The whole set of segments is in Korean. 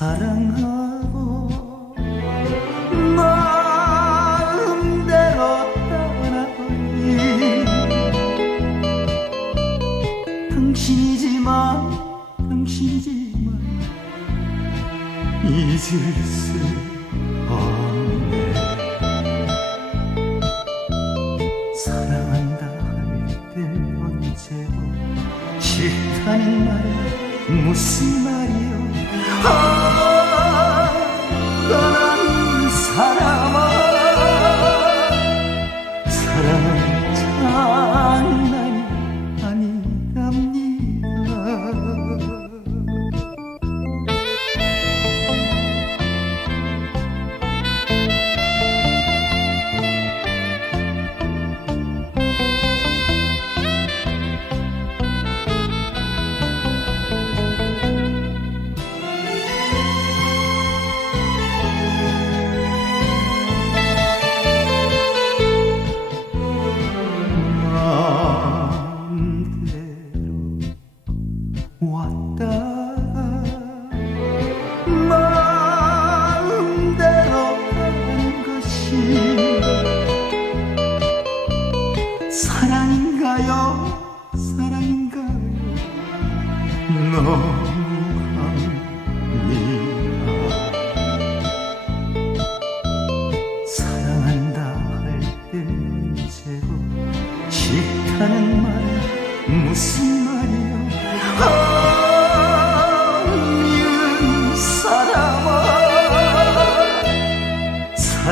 사랑하고 마음대로 떠나버린 당신이지만 당신이지만 잊을 수 무슨 말 왔다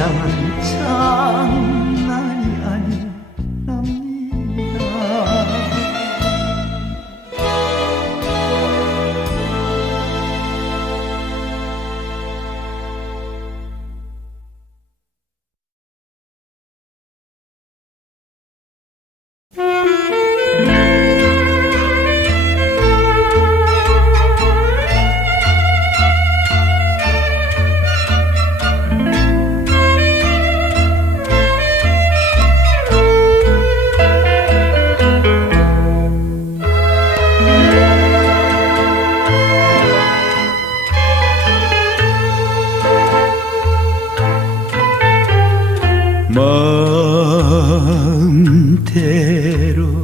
사 마음대로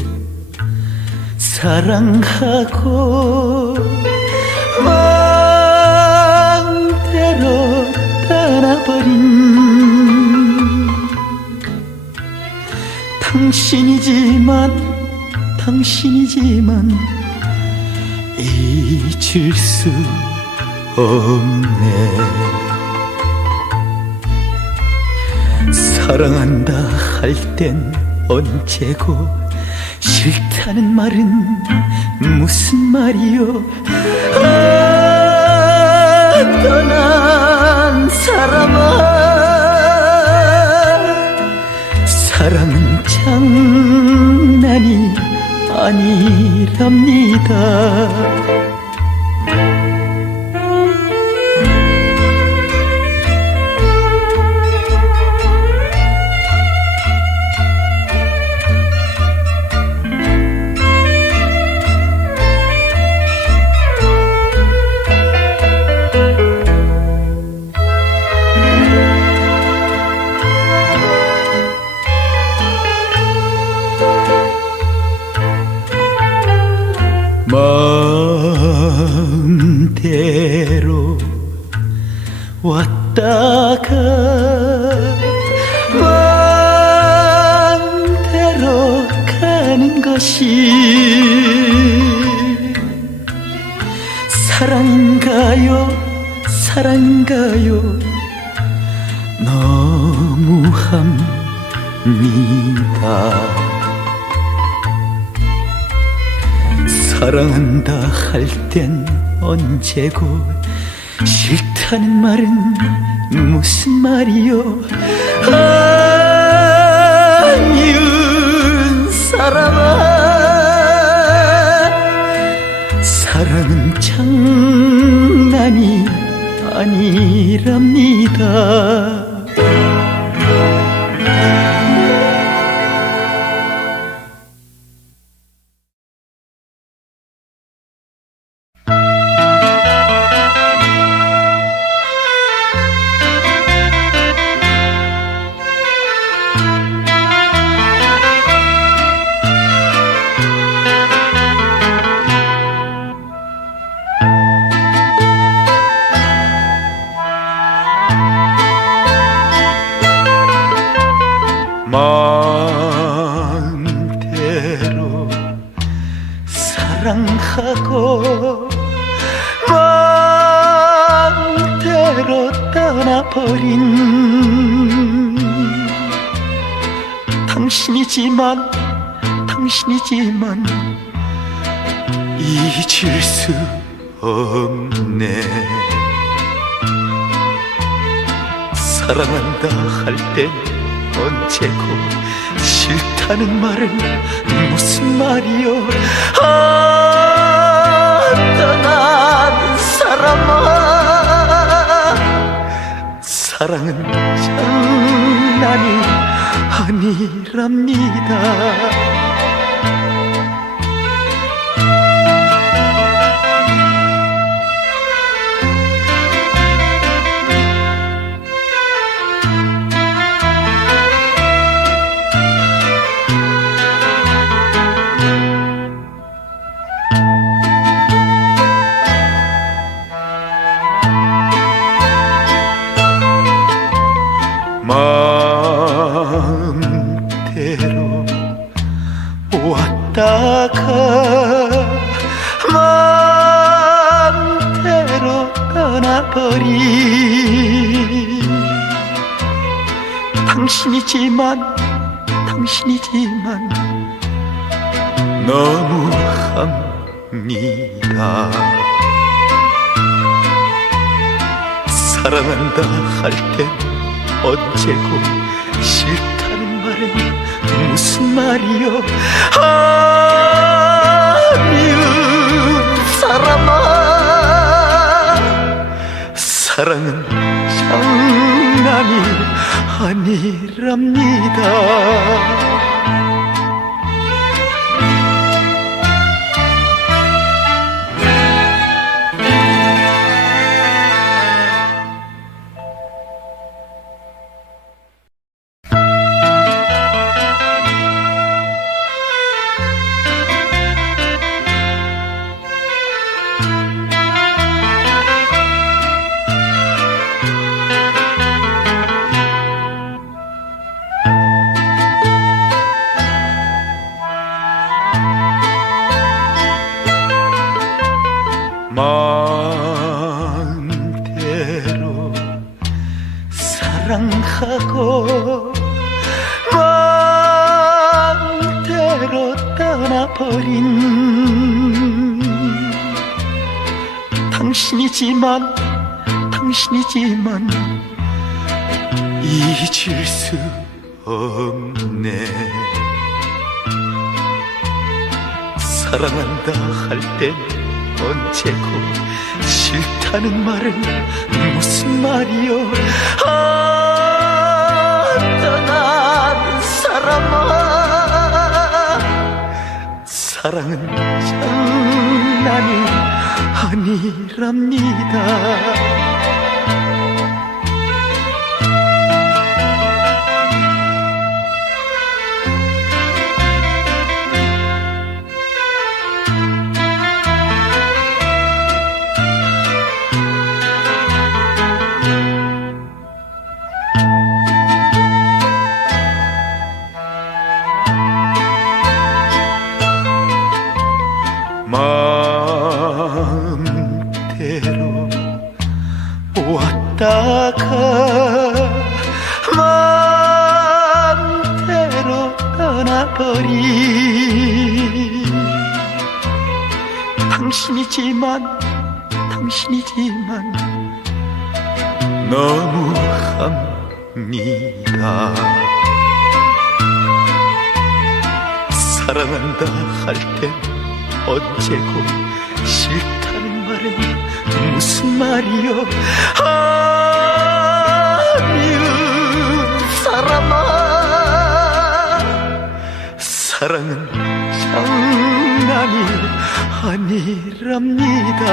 사랑하고 마음대로 떠나버린 당신이지만 당신이지만 잊을 수 없네. 사랑한다 할 땐 언제고 싫다는 말은 무슨 말이요? 아, 떠난 사람아. 사랑은 장난이 아니랍니다 것이 사랑인가요? 사랑인가요? 너무합니다. 사랑한다 할 땐 언제고 싫다는 말은 무슨 말이요? 아 미운 사람아. 사랑은 장난이 아니랍니다 마음대로 사랑하고 마음대로 떠나버린 당신이지만 당신이지만 잊을 수 없네. 사랑한다 할땐 언제고 싫다는 말은 무슨 말이여? 아 떠난 사람아. 사랑은 장난이 아니랍니다 왔다가 마음대로 떠나버린 당신이지만 당신이지만 너무합니다. 사랑한다 할 땐 언제고 싫다는 말은 무슨 말이여 아 미운 사람아 사랑은 장난이 아니랍니다 당신이지만 당신이지만 잊을 수 없네. 사랑한다 할 땐 언제고 싫다는 말은 무슨 말이여? 아 떠난 사람아. 사랑은 장난이 아니랍니다 당신이지만 너무합니다. 사랑한다 할 땐 언제고 싫다는 말은 무슨 말이여 아 미운 사람아 사랑은 장난이 아니랍니다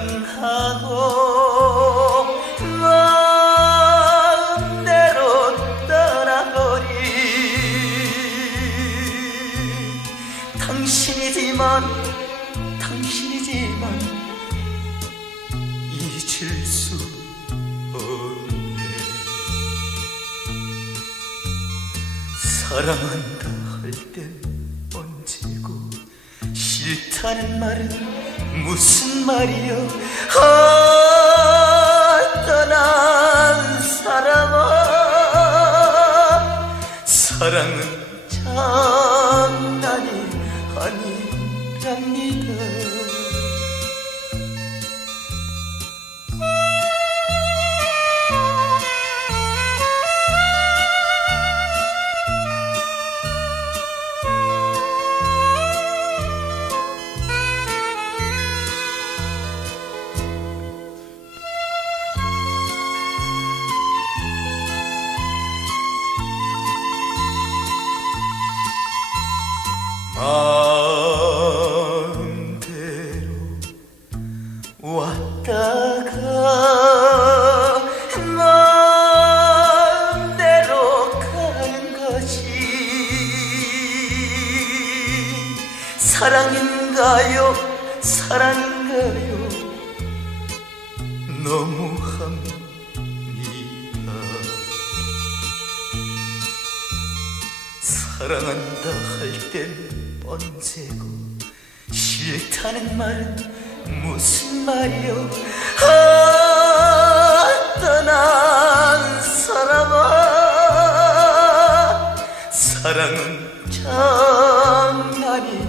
사랑하고 마음대로 떠나거니 당신이지만 당신이지만 잊을 수 없네. 사랑한다 할 땐 언제고 싫다는 말은 무슨 말이여? 아 떠난 사람아 사랑은 장 왔다 가 마음대로 가는 것이 사랑인가요? 사랑인가요? 너무합니다. 사랑한다 할땐 언제고 싫다는 말은 무슨 말이여 아 떠난 사람아? 사랑은 장난이